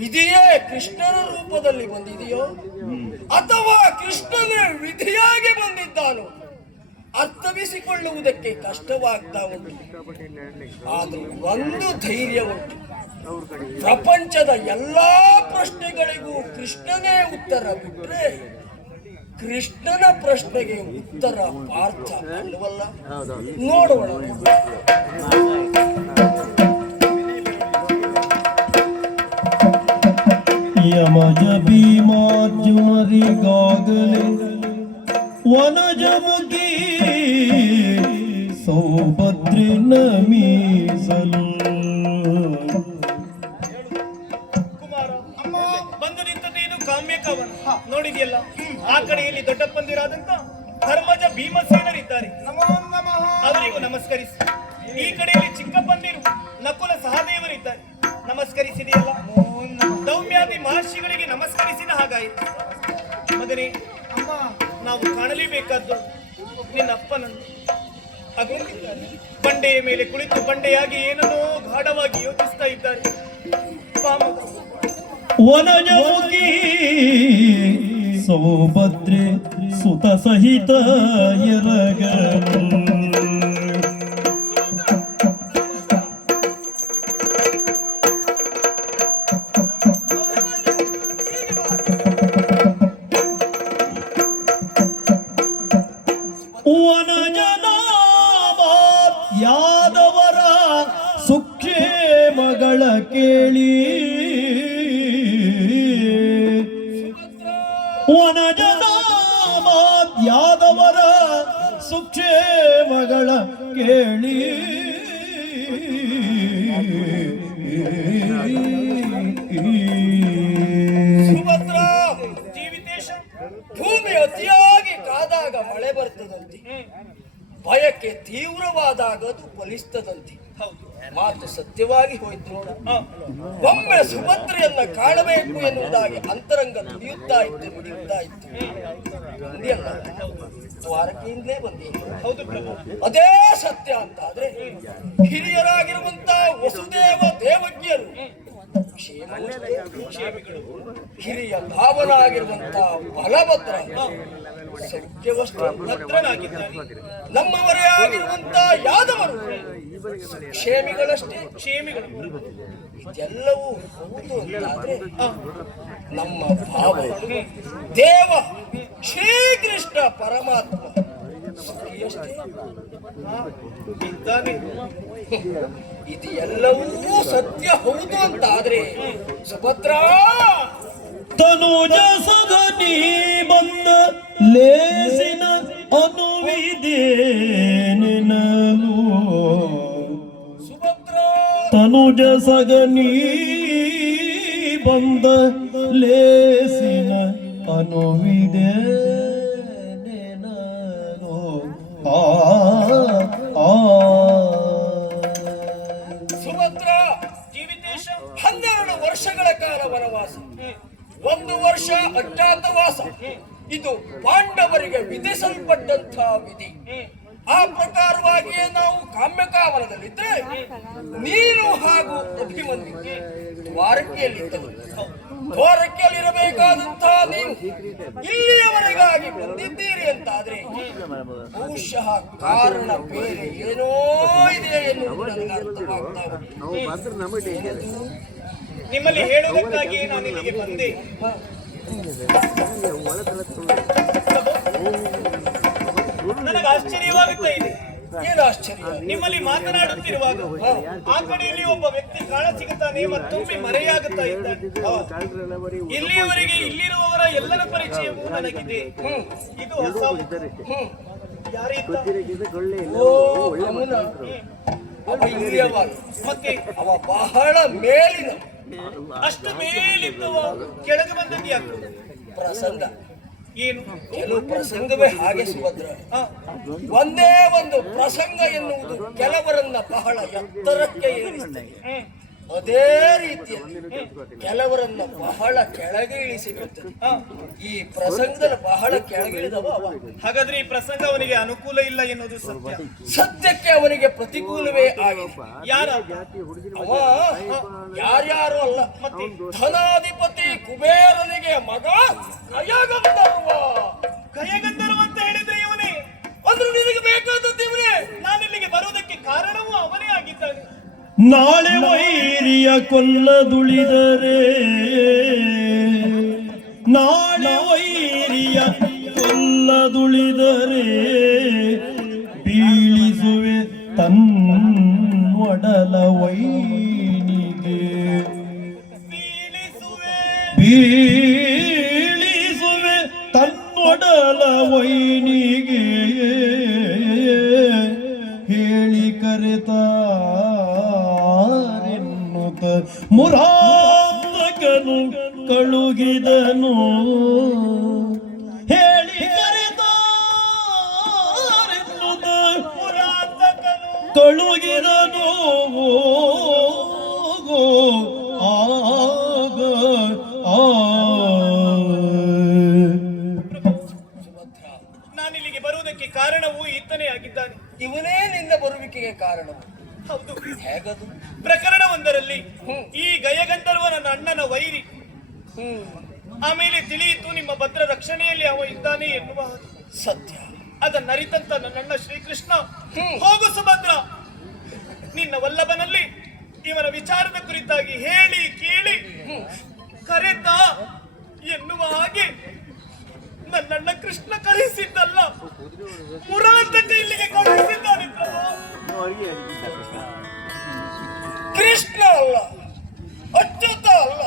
ವಿಧಿಯೇ ಕೃಷ್ಣನ ರೂಪದಲ್ಲಿ ಬಂದಿದೆಯೋ ಅಥವಾ ಕೃಷ್ಣನೇ ವಿಧಿಯಾಗಿ ಬಂದಿದ್ದಾನೋ ಅರ್ಥವಿಸಿಕೊಳ್ಳುವುದಕ್ಕೆ ಕಷ್ಟವಾಗ್ತಾ ಉಂಟು. ಆದ್ರೆ ಒಂದು ಧೈರ್ಯ ಉಂಟು. ಪ್ರಪಂಚದ ಎಲ್ಲಾ ಪ್ರಶ್ನೆಗಳಿಗೂ ಕೃಷ್ಣನೇ ಉತ್ತರ ಬಿಟ್ರೆ ಕೃಷ್ಣನ ಪ್ರಶ್ನೆಗೆ ಉತ್ತರ ಪಾರ್ಥ ಅಲ್ಲವಲ್ಲ? ನೋಡೋಣ. ಯಮಜ ಭೀಮಾರ್ಜುನರಿಗಾಗಲೇ ವನಜಮುಗಿ ಸೌಭದ್ರಿನ ಮೀಸಲು. ಕುಮಾರ, ಬಂದು ನಿಂತದೇನು ಕಾಮ್ಯಕವನ ನೋಡಿದೆಯಲ್ಲ. ಆ ಕಡೆಯಲ್ಲಿ ದೊಡ್ಡಪ್ಪಂದಿರಾದಂತ ಧರ್ಮಜ ಭೀಮಸೇನರಿದ್ದಾರೆ, ಅವರಿಗೂ ನಮಸ್ಕರಿಸಿ. ಈ ಕಡೆಯಲ್ಲಿ ಚಿಕ್ಕಪ್ಪಂದಿರು ನಕುಲ ಸಹದೇವರಿದ್ದಾರೆ, ನಮಸ್ಕರಿಸಿದೆಯಲ್ಲ. ದೌಮ್ಯಾದಿ ಮಹರ್ಷಿಗಳಿಗೆ ನಮಸ್ಕರಿಸಿದ ಹಾಗಾಯಿತು. ಮಗನೇ, ನಾವು ಕಾಣಲೇಬೇಕಾದ್ದು ನಿನ್ನ ಅಪ್ಪನನ್ನು. ಬಂಡೆಯ ಮೇಲೆ ಕುಳಿತು ಬಂಡೆಯಾಗಿ ಏನನ್ನೋ ಗಾಢವಾಗಿ ಯೋಚಿಸ್ತಾ ಇದ್ದಾರೆ. ವನಜಮುಗಿ ಸೌಭದ್ರೆ ಸುತ ಸಹಿತ ಎರಗನು. ಯಾದವರ ಸುಕ್ಷೇಮಗಳ ಕೇಳಿ ಯಾದವರ ಸುಕ್ಷೇಮಗಳ ಕೇಳಿ ಸುಭದ್ರ, ಜೀವಿತೇಶ, ಭೂಮಿ ಅತಿಯಾಗಿ ಕಾದಾಗ ಮಳೆ ಬರ್ತದಂತೆ, ಭಯಕ್ಕೆ ತೀವ್ರವಾದಾಗ ಅದು ಫಲಿಸ್ತದಂತೆ. ಮಾತು ಸತ್ಯವಾಗಿ ಹೋಯ್ತು ನೋಡ. ಒಮ್ಮೆ ಸುಭದ್ರೆಯನ್ನ ಕಾಣಬೇಕು ಎನ್ನುವುದಾಗಿ ಅಂತರಂಗ ನುಡಿಯುತ್ತಾ ಇತ್ತು. ಮುಂದೆಯಲ್ಲ ದ್ವಾರಕೆಯಿಂದಲೇ ಬಂದಿದೆ. ಹೌದು ಪ್ರಭು, ಅದೇ ಸತ್ಯ ಅಂತ ಆದ್ರೆ ಹಿರಿಯರಾಗಿರುವಂತ ವಸುದೇವ ದೇವಜ್ಞರು ಹಿರಿಯ ಭಾವನಾಗಿರುವಂತ ಬಲಭದ್ರ ನಮ್ಮವರೇ ಆಗಿರುವಂತ ಯಾದವರು ಕ್ಷೇಮಿಗಳಷ್ಟೇ ಕ್ಷೇಮಿಗಳು. ಇದೆಲ್ಲವೂ ಹೌದು ಅಂತಾದ್ರೆ ನಮ್ಮ ಭಾವ ದೇವ ಶ್ರೀಕೃಷ್ಣ ಪರಮಾತ್ಮ ಸುಖಿಯಷ್ಟೇ ಇದ್ದಾನೆ. ಇದು ಎಲ್ಲವೂ ಸತ್ಯ ಹೌದು ಅಂತಾದ್ರೆ ಸುಭದ್ರಾ, ತನುಜ ಸಗನಿ ಬಂದ ಲೇಸಿನ ಅನುವಿದೇನೆನಲು. ಸುಭದ್ರಾ, ತನುಜ ಸಗನಿ ಬಂದ ಲೇಸಿನ ಅನುವಿದೇನೆನಲು. ಸುಭದ್ರಾ, ಜೀವಿತೇಶ 12 ವರ್ಷಗಳ ಕಾಲ ವನವಾಸ, 1 ವರ್ಷ ಅಜ್ಞಾತವಾಸ. ಇದು ಪಾಂಡವರಿಗೆ ವಿಧಿಸಲ್ಪಟ್ಟಂತಹ ವಿಧಿ. ಆ ಪ್ರಕಾರವಾಗಿಯೇ ನಾವು ಕಾಮ್ಯಕಾವನದಲ್ಲಿದ್ದರೆ ನೀನು ಹಾಗೂ ಅಭಿಮನ್ಯು ದ್ವಾರಕೆಯಲ್ಲಿದ್ದರು. ದ್ವಾರಕೆಯಲ್ಲಿರಬೇಕಾದಂತಹ ನೀವು ಇಲ್ಲಿಯವರೆಗಾಗಿ ಬಂದಿದ್ದೀರಿ ಅಂತಾದ್ರೆ ಬಹುಶಃ ಕಾರಣ ಬೇರೆ ಏನೋ ಇದೆ ಎನ್ನುವುದು ನನಗೆ ಅರ್ಥವಾಗ್ತಾ ಉಂಟು. ನಿಮ್ಮಲ್ಲಿ ಹೇಳುವುದಕ್ಕಾಗಿ ನಾನು ಇಲ್ಲಿಗೆ ಬಂದೆ. ನನಗೆ ಆಶ್ಚರ್ಯವಾಗುತ್ತಾ ಇದೆ. ಏನು ಆಶ್ಚರ್ಯ? ನಿಮ್ಮಲ್ಲಿ ಮಾತನಾಡುತ್ತಿರುವಾಗ ಆ ಕಡೆಯಲ್ಲಿ ಒಬ್ಬ ವ್ಯಕ್ತಿ ಕಾಣ ಸಿಗುತ್ತಾನೆ, ಮತ್ತೊಮ್ಮೆ ಮರೆಯಾಗುತ್ತಾ ಇದ್ದಾನೆ. ಇಲ್ಲಿಯವರೆಗೆ ಇಲ್ಲಿರುವವರ ಎಲ್ಲರ ಪರಿಚಯವೂ ನನಗಿದೆ. ಇದು ಹೊಸ ಯಾರೀತ? ಓ, ಯಮುನ. ಅವ ಇಲ್ಲಿಯವ ಮತ್ತೆ ಅವ ಬಹಳ ಮೇಲಿನ. ಅಷ್ಟು ಮೇಲಿದ್ದವ ಕೆಳಗೆ ಬಂದದ್ದು ಯಾಕೆ? ಪ್ರಸಂಗ ಏನು? ಕೆಲವು ಪ್ರಸಂಗವೇ ಹಾಗೆ ಸುಭದ್ರ. ಒಂದೇ ಒಂದು ಪ್ರಸಂಗ ಎನ್ನುವುದು ಕೆಲವರನ್ನ ಬಹಳ ಎತ್ತರಕ್ಕೆ ಏರಿಸ್ತದೆ. ಅದೇ ರೀತಿಯಲ್ಲಿ ಕೆಲವರನ್ನ ಬಹಳ ಕೆಳಗೆ ಇಳಿಸಿಬಿಡ್ತದೆ. ಈ ಪ್ರಸಂಗದಲ್ಲಿ ಬಹಳ ಕೆಳಗಿಳಿದವ ಅವ. ಹಾಗಾದ್ರೆ ಈ ಪ್ರಸಂಗ ಅವನಿಗೆ ಅನುಕೂಲ ಇಲ್ಲ ಎನ್ನುವುದು ಸತ್ಯ. ಸದ್ಯಕ್ಕೆ ಅವನಿಗೆ ಪ್ರತಿಕೂಲವೇ ಆಗಿದೆ. ಯಾರ? ಅವ ಯಾರ್ಯಾರು ಅಲ್ಲ, ಮತ್ತೆ ಧನಾಧಿಪತಿ ಕುಬೇರನಿಗೆ ಮಗ ಗಯಗಂಧರ್ವ. ಗಯಗಂಧರ್ವ ಅಂತ ಹೇಳಿದ್ರೆ ಇವನೇ. ಅಂದ್ರೆ ನಿನಗೆ ಬೇಕಾದದ್ದು ಇವನೇ. ನಾನಿಲ್ಲಿಗೆ ಬರುವುದಕ್ಕೆ ಕಾರಣವೂ ಅವನೇ ಆಗಿದ್ದಾನೆ. ನಾಳೆ ವೈರಿಯ ಕೊಲ್ಲದುಳಿದರೆ, ನಾಳೆ ವೈರಿಯ ಕೊಲ್ಲದುಳಿದರೆ ಬೀಳಿಸುವೆ ತನ್ನೊಡಲ ವೈನಿಗೆ, ಬೀಳಿಸುವೆ ತನ್ನೊಡಲ ವೈನಿಗೆ ಹೇಳಿ ಕರೆತ ಮುರಾಂತಕನು ಕಳುಗಿದನು, ಹೇಳಿ ಕರೆದಾರೆನ್ನುತ್ತ ಮುರಾಂತಕನು ಕಳುಗಿದನು. ಆಗ ನಾನಿಲ್ಲಿಗೆ ಬರುವುದಕ್ಕೆ ಕಾರಣವೂ ಈತನೇ ಆಗಿದ್ದಾನೆ. ಇವನೇ ನಿನ್ನ ಬರುವಿಕೆಗೆ ಕಾರಣ. ಹೌದು. ಹೇಗದು? ಪ್ರಕರಣವೊಂದರಲ್ಲಿ ಈ ಗಯಗಂಧರ್ವ ನನ್ನ ಅಣ್ಣನ ವೈರಿ. ಆಮೇಲೆ ತಿಳಿಯಿತು ನಿಮ್ಮ ಭದ್ರ ರಕ್ಷಣೆಯಲ್ಲಿ ಅವ ಇದ್ದಾನೆ ಎನ್ನುವ ಸತ್ಯ. ಅದನ್ನರಿತಂತ ನನ್ನಣ್ಣ ಶ್ರೀಕೃಷ್ಣ, ಹೋಗು ಸುಭದ್ರ, ನಿನ್ನ ವಲ್ಲಭನಲ್ಲಿ ಇವನ ವಿಚಾರದ ಕುರಿತಾಗಿ ಹೇಳಿ ಕೇಳಿ ಕರೆತ ಎನ್ನುವ ಹಾಗೆ ನನ್ನಣ್ಣ ಕೃಷ್ಣ ಕಳುಹಿಸಿದ್ದಲ್ಲ, ಮುರಾಂತಕ ಇಲ್ಲಿಗೆ ಕಳುಹಿಸಿದ್ದಾನೆ ಪ್ರಭು. ಕೃಷ್ಣ ಅಲ್ಲ, ಅಚ್ಯುತ ಅಲ್ಲ,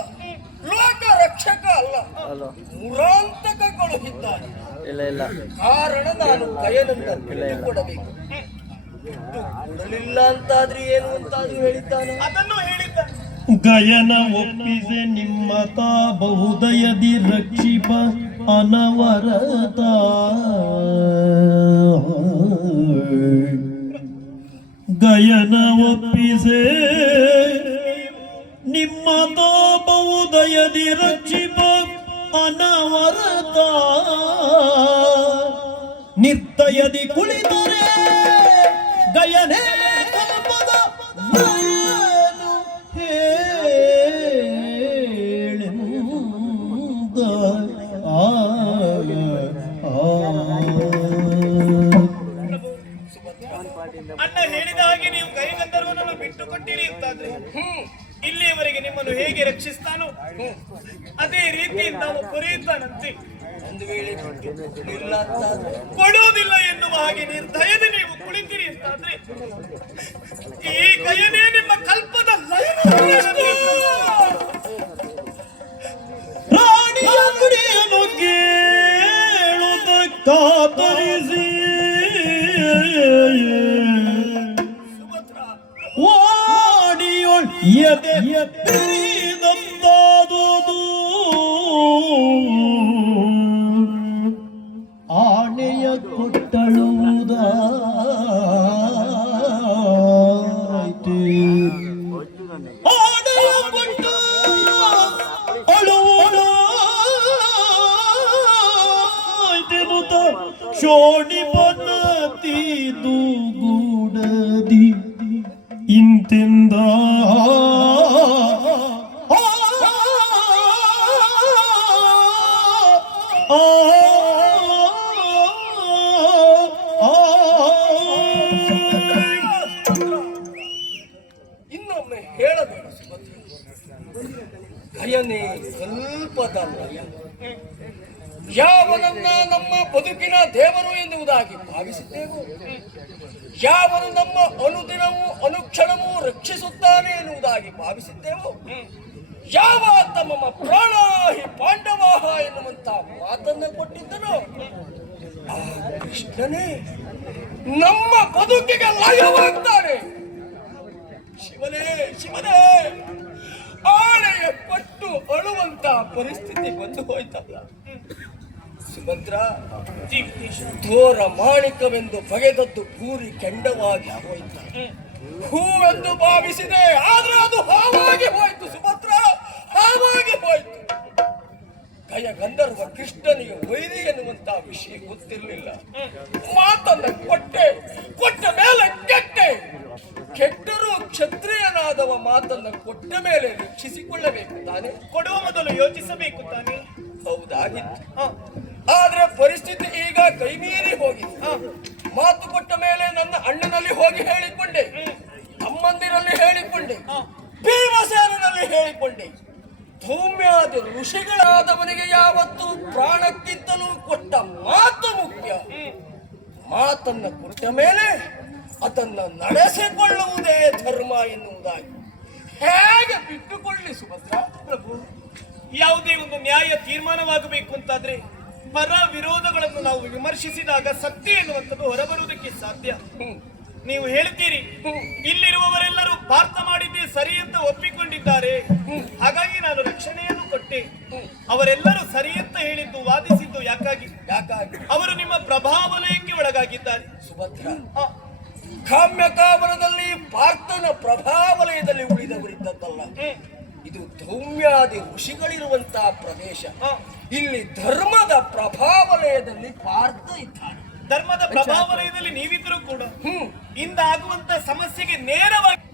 ಲೋಕ ರಕ್ಷಕ ಅಲ್ಲ, ಮುರಾಂತಕ ಕಳುಹಿದ್ದಾನೆ. ಕಾರಣ ನಾನು ಗಯನನ್ನ ಬಿಟ್ಟು ಕೊಡಬೇಕು. ಬಿಟ್ಟು ಕೊಡಲಿಲ್ಲ ಅಂತಾದ್ರೆ ಏನು ಅಂತಾದ್ರೂ ಹೇಳಿದ್ದಾನೆ. ಅದನ್ನು ಹೇಳಿದ್ದಾನೆ. ಗಯನ ಒಪ್ಪಿಸೆ ನಿಮ್ಮತ ಬಹುದಯದಿ ರಕ್ಷಿಪ ಅನವರತ, ಗಯನ ಒಪ್ಪಿಸೆ ನಿಮ್ಮತ ಬಹುದಯದಿ ರಕ್ಷಿಪ ಅನವರತ, ನಿರ್ದಯದಿ ಕುಳಿತರೆ ಗಯನೇ ಕಲ್ಪದ ನಯನು ಹೇಳೆಂದ. ಅಣ್ಣ ಹೇಳಿದ ಹಾಗೆ ನೀವು ಗಯಗಂಧರ್ವನನ್ನು ಬಿಟ್ಟು ಕೊಟ್ಟಿರಿ ಅಂತಾದ್ರೆ ಇಲ್ಲಿಯವರೆಗೆ ನಿಮ್ಮನ್ನು ಹೇಗೆ ರಕ್ಷಿಸ್ತಾನೋ ಅದೇ ರೀತಿ ನಾವು ಕೊರೆಯುತ್ತಾನಂತೆ. ಒಂದು ವೇಳೆ ಬಿಟ್ಟು ಕೊಡಲಿಲ್ಲ ಅಂತಾದ್ರೆ ಕೊಡುವುದಿಲ್ಲ ಎನ್ನುವ ಹಾಗೆ ನಿರ್ದಯದ ನೀವು ಕುಳಿತಿರಿ ಅಂತಾದ್ರೆ ಈ ಗಯನೇ ನಿಮ್ಮ ಕಲ್ಪದ ರಾಣಿಯ ನುಡಿಯನ್ನು ಕೇಳುತ್ತ ಕಾತರಿಸಿ ವಾಡಿಯೊಳ್ ಎದೆ ಎತ್ತರಿದಂತಾದುದು ಆಣೆಯ ಕೊಟ್ಟಳುವುದಾಯ್ತು. ಆಣೆಯ ಕೊಟ್ಟ ಅಳುವುದಾಯ್ತೆನುತ ಶೋಣಿಪನತಿದು ಗೂಡದಿ ಇಂತೆಂದ ಇನ್ನೊಮ್ಮೆ ಹೇಳಬೇಕು ಸುಭದ್ರ. ಗಯನೇ ಕಲ್ಪದ ನಯ. ಯಾವನನ್ನ ನಮ್ಮ ಬದುಕಿನ ದೇವರು ಎನ್ನುವುದಾಗಿ ಭಾವಿಸಿದ್ದೆವು, ಯಾವನು ನಮ್ಮ ಅನುದಿನವೂ ಅನುಕ್ಷಣವೂ ರಕ್ಷಿಸುತ್ತಾನೆ ಎನ್ನುವುದಾಗಿ ಭಾವಿಸಿದ್ದೆವು, ಯಾವ ತಮ್ಮ ಪ್ರಾಣಾಹಿ ಪಾಂಡವಾಹ ಎನ್ನುವಂತ ಮಾತನ್ನ ಕೊಟ್ಟಿದ್ದನೋ ಆ ಕೃಷ್ಣನೇ ನಮ್ಮ ಬದುಕಿಗೆ ಲಯವಾಗ್ತಾನೆ. ಶಿವನೇ ಶಿವನೇ, ಆಳೆಯ ಕೊಟ್ಟು ಅಳುವಂತ ಪರಿಸ್ಥಿತಿ ಬಂದು ಹೋಯ್ತಲ್ಲ. ಸುಭದ್ರ ಜೀವಿತೇಶ ಘೋರ ಮಾಣಿಕವೆಂದು ಬಗೆದದ್ದು ಭೂರಿ ಕೆಂಡವಾಗಿ ಹೋಯಿತು. ಹೂವೆಂದು ಭಾವಿಸಿದೆ, ಆದ್ರೆ ಅದು ಹಾವಾಗಿ ಹೋಯಿತು ಸುಭದ್ರ, ಹಾವಾಗಿ ಹೋಯಿತು. ಗಯ ಗಂಧರ್ವ ಕೃಷ್ಣನಿಗೆ ವೈರಿ ಎನ್ನುವಂತ ವಿಷಯ ಗೊತ್ತಿರಲಿಲ್ಲ. ಮಾತನ್ನ ಕೊಟ್ಟ ಮೇಲೆ ಕೆಟ್ಟರೂ ಕ್ಷತ್ರಿಯನಾದವ ಮಾತನ್ನ ಕೊಟ್ಟ ಮೇಲೆ ರಕ್ಷಿಸಿಕೊಳ್ಳಬೇಕು ತಾನೆ. ಕೊಡುವ ಮೊದಲು ಯೋಚಿಸಬೇಕು ತಾನೆ. ಹೌದಾಗಿತ್ತು. ಆದ್ರೆ ಪರಿಸ್ಥಿತಿ ಈಗ ಕೈಮೀರಿ ಹೋಗಿದೆ. ಮಾತು ಕೊಟ್ಟ ಮೇಲೆ ನನ್ನ ಅಣ್ಣನಲ್ಲಿ ಹೋಗಿ ಹೇಳಿಕೊಂಡೆ, ತಮ್ಮಂದಿರಲ್ಲಿ ಹೇಳಿಕೊಂಡೆ, ಭೀಮಸೇನಲ್ಲಿ ಹೇಳಿಕೊಂಡೆ. ಧೂಮ್ಯಾದಿ ಋಷಿಗಳಾದವನಿಗೆ ಯಾವತ್ತು ಪ್ರಾಣಕ್ಕಿಂತಲೂ ಕೊಟ್ಟ ಮಾತು ಮುಖ್ಯ. ಮಾತನ್ನ ಕೊಟ್ಟ ಮೇಲೆ ಅದನ್ನ ನಡೆಸಿಕೊಳ್ಳುವುದೇ ಧರ್ಮ ಎನ್ನುವುದಾಗಿ ಹೇಗೆ ಬಿಟ್ಟುಕೊಳ್ಳಿ ಸುಭದ್ರ? ಪ್ರಭು, ಯಾವುದೇ ಒಂದು ನ್ಯಾಯ ತೀರ್ಮಾನವಾಗಬೇಕು ಅಂತಾದ್ರೆ ಪರ ವಿರೋಧಗಳನ್ನು ನಾವು ವಿಮರ್ಶಿಸಿದಾಗ ಸತ್ಯ ಎನ್ನುವಂಥದ್ದು ಹೊರಬರುವುದಕ್ಕೆ ಸಾಧ್ಯ. ನೀವು ಹೇಳ್ತೀರಿ ಇಲ್ಲಿರುವವರೆಲ್ಲರೂ ಪಾರ್ಥ ಮಾಡಿದ್ದೇ ಸರಿ ಅಂತ ಒಪ್ಪಿಕೊಂಡಿದ್ದಾರೆ, ಹಾಗಾಗಿ ನಾನು ರಕ್ಷಣೆಯನ್ನು ಕೊಟ್ಟೆ. ಅವರೆಲ್ಲರೂ ಸರಿ ಅಂತ ಹೇಳಿದ್ದು ವಾದಿಸಿದ್ದು ಯಾಕಾಗಿ? ಅವರು ನಿಮ್ಮ ಪ್ರಭಾವಲಯಕ್ಕೆ ಒಳಗಾಗಿದ್ದಾರೆ. ಸುಭದ್ರ, ಕಾಮ್ಯಕಾವನದಲ್ಲಿ ಪಾರ್ಥನ ಪ್ರಭಾವಲಯದಲ್ಲಿ ಉಳಿದವರಿದ್ದದ್ದಲ್ಲ, ಇದು ಧೌಮ್ಯಾದಿ ಋಷಿಗಳಿರುವಂತಹ ಪ್ರದೇಶ. ಇಲ್ಲಿ ಧರ್ಮದ ಪ್ರಭಾವಲಯದಲ್ಲಿ ಪಾರ್ಥ ಇದ್ದಾನೆ. ಧರ್ಮದ ಪ್ರಭಾವಲಯದಲ್ಲಿ ನೀವಿದ್ರೂ ಕೂಡ ಇಂದಾಗುವಂತ ಸಮಸ್ಯೆಗೆ ನೇರವಾಗಿ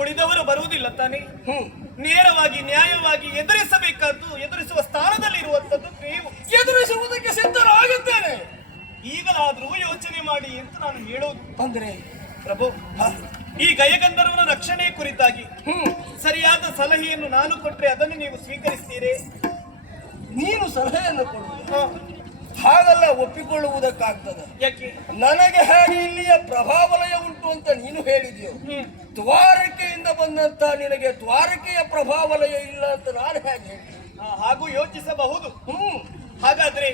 ಉಳಿದವರು ಬರುವುದಿಲ್ಲ ತಾನೆ. ನೇರವಾಗಿ ನ್ಯಾಯವಾಗಿ ಎದುರಿಸುವ ಸ್ಥಾನದಲ್ಲಿ ಇರುವಂತದ್ದು ನೀವು. ಎದುರಿಸುವುದಕ್ಕೆ ಸಿದ್ಧರಾಗಿದ್ದೇನೆ. ಈಗಲಾದ್ರೂ ಯೋಚನೆ ಮಾಡಿ ಅಂತ ನಾನು ಹೇಳೋದು. ಅಂದ್ರೆ ಪ್ರಭು, ಈ ಗಯಗಂಧರ್ವನ ರಕ್ಷಣೆ ಕುರಿತಾಗಿ ಸರಿಯಾದ ಸಲಹೆಯನ್ನು ನಾನು ಕೊಟ್ರೆ ಅದನ್ನು ನೀವು ಸ್ವೀಕರಿಸ್ತೀರೇ? ನೀನು ಸಲಹೆಯನ್ನು ಕೊಡುವುದು ಹಾಗಲ್ಲ, ಒಪ್ಪಿಕೊಳ್ಳುವುದಕ್ಕಾಗ್ತದೆ. ಯಾಕೆ? ನನಗೆ ಹೇಗೆ ಇಲ್ಲಿಯ ಪ್ರಭಾವಲಯ ಉಂಟು ಅಂತ ನೀನು ಹೇಳಿದ್ಯೋ, ದ್ವಾರಕೆಯಿಂದ ಬಂದಂತ ನಿನಗೆ ದ್ವಾರಕೆಯ ಪ್ರಭಾವಲಯ ಇಲ್ಲ ಅಂತ ನಾನು ಹೇಗೆ ಹೇಳಿ? ಹಾಗೂ ಯೋಚಿಸಬಹುದು. ಹಾಗಾದ್ರೆ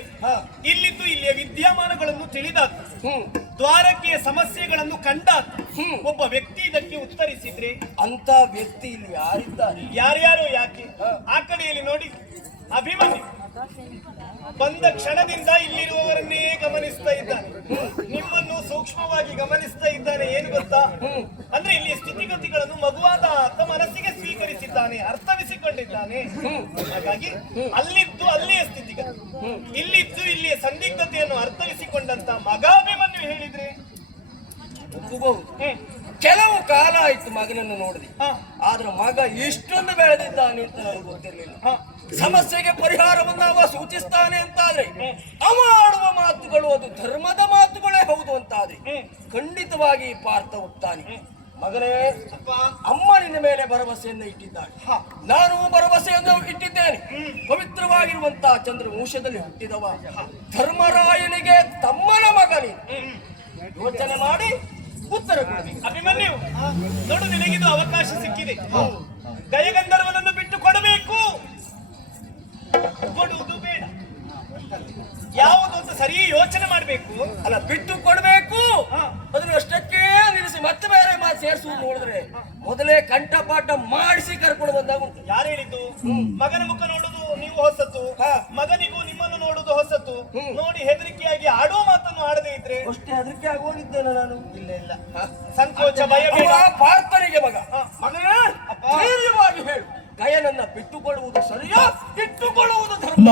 ಇಲ್ಲಿದ್ದು ಇಲ್ಲಿಯ ವಿದ್ಯಮಾನಗಳನ್ನು ತಿಳಿದಾತ, ದ್ವಾರಕೆಯ ಸಮಸ್ಯೆಗಳನ್ನು ಕಂಡಾತ ಒಬ್ಬ ವ್ಯಕ್ತಿ ಇದಕ್ಕೆ ಉತ್ತರಿಸಿದ್ರೆ ಅಂತ ವ್ಯಕ್ತಿ ಇಲ್ಲಿ ಯಾರಿದ್ದಾರೆ? ಯಾರ್ಯಾರೋ ಯಾಕೆ? ಆ ಕಡೆಯಲ್ಲಿ ನೋಡಿ, ಅಭಿಮನ್ಯು ಬಂದ ಕ್ಷಣದಿಂದ ಇಲ್ಲಿರುವವರನ್ನೇ ಗಮನಿಸ್ತಾ ಇದ್ದಾನೆ. ನಿಮ್ಮನ್ನು ಸೂಕ್ಷ್ಮವಾಗಿ ಗಮನಿಸ್ತಾ ಇದ್ದಾನೆ. ಏನು ಗೊತ್ತಾ? ಅಂದ್ರೆ ಇಲ್ಲಿಯ ಸ್ಥಿತಿಗತಿಗಳನ್ನು ಮಗುವಾದ ಮನಸ್ಸಿಗೆ ಸ್ವೀಕರಿಸಿದ್ದಾನೆ, ಅರ್ಥವಿಸಿಕೊಂಡಿದ್ದಾನೆ. ಹಾಗಾಗಿ ಅಲ್ಲಿದ್ದು ಅಲ್ಲಿಯ ಸ್ಥಿತಿಗತಿ, ಇಲ್ಲಿದ್ದು ಇಲ್ಲಿಯ ಸಂದಿಗ್ಧತೆಯನ್ನು ಅರ್ಥವಿಸಿಕೊಂಡಂತ ಮಗಾಭಿಮನ್ಯು ಹೇಳಿದ್ರೆ ಒಪ್ಪಬಹುದು. ಕೆಲವು ಕಾಲ ಆಯ್ತು ಮಗನನ್ನು ನೋಡಿದೆ, ಆದ್ರೆ ಮಗ ಇಷ್ಟೊಂದು ಬೆಳೆದಿದ್ದಾನೆ ಅಂತ ನನಗೆ ಗೊತ್ತಿರಲಿಲ್ಲ. ಸಮಸ್ಯೆಗೆ ಪರಿಹಾರವನ್ನು ಅವ ಸೂಚಿಸ್ತಾನೆ ಅಂತಾದ್ರೆ, ಅವ ಆಡುವ ಮಾತುಗಳು ಅದು ಧರ್ಮದ ಮಾತುಗಳೇ ಹೌದು ಅಂತಾದ್ರೆ ಖಂಡಿತವಾಗಿ ಪಾರ್ಥ ಒಪ್ತಾನೆ. ಮಗನೇ, ಅಮ್ಮ ನಿನ್ನ ಮೇಲೆ ಭರವಸೆಯನ್ನು ಇಟ್ಟಿದ್ದಾಳೆ, ನಾನು ಭರವಸೆಯನ್ನು ಇಟ್ಟಿದ್ದೇನೆ. ಪವಿತ್ರವಾಗಿರುವಂತಹ ಚಂದ್ರವಂಶದಲ್ಲಿ ಹುಟ್ಟಿದವ ಧರ್ಮರಾಯನಿಗೆ ತಮ್ಮನ ಮಗನೇ. ಯೋಚನೆ ಮಾಡಿ ಉತ್ತರ ಕೊಡಿ. ಅಭಿಮನ್ಯು, ನೋಡು, ನಿನಗಿದು ಅವಕಾಶ ಸಿಕ್ಕಿದೆ. ಗಯಗಂಧರ್ವನನ್ನು ಬಿಟ್ಟು ಕೊಡಬೇಕು, ಕೊಡುವುದು ಬೇಡ. ಯಾವುದು ಅಂತ ಸರಿ ಯೋಚನೆ ಮಾಡಬೇಕು. ಅಲ್ಲ, ಬಿಟ್ಟು ಕೊಡಬೇಕು ಅದನ್ನು ಅಷ್ಟಕ್ಕೆ ನಿಲ್ಲಿಸಿ ಮತ್ತೆ ಬೇರೆ ಮಾತು ಸೇರಿಸುವುದು ನೋಡಿದ್ರೆ ಮೊದಲೇ ಕಂಠಪಾಠ ಮಾಡಿಸಿ ಕರ್ಕೊಂಡು ಬಂದಾಗ ಉಂಟು. ಯಾರು ಹೇಳಿದ್ದು? ಮಗನ ಮುಖ ನೋಡುದು ನೀವು ಹೊಸತು, ಮಗನಿಗೂ ನಿಮ್ಮನ್ನು ನೋಡುದು ಹೊಸತು. ನೋಡಿ ಹೆದರಿಕೆಯಾಗಿ ಆಡುವ ಮಾತನ್ನು ಆಡದೇ ಇದ್ರೆ ಅಷ್ಟೇ ಹೆದರಿಕೆ ಆಗೋಗಿದ್ದೇನೆ ನಾನು. ಇಲ್ಲ ಸಂಕೋಚ ಭಯ ಬೇಡ. ಪಾರ್ಥನಿಗೆ ಮಗ, ಮಗನೇ ಧೈರ್ಯವಾಗಿ ಹೇಳು, ಗಯನನ್ನ ಬಿಟ್ಟುಕೊಳ್ಳುವುದು ಸರಿಯೋ ಇಟ್ಟುಕೊಳ್ಳುವುದು ಧರ್ಮ?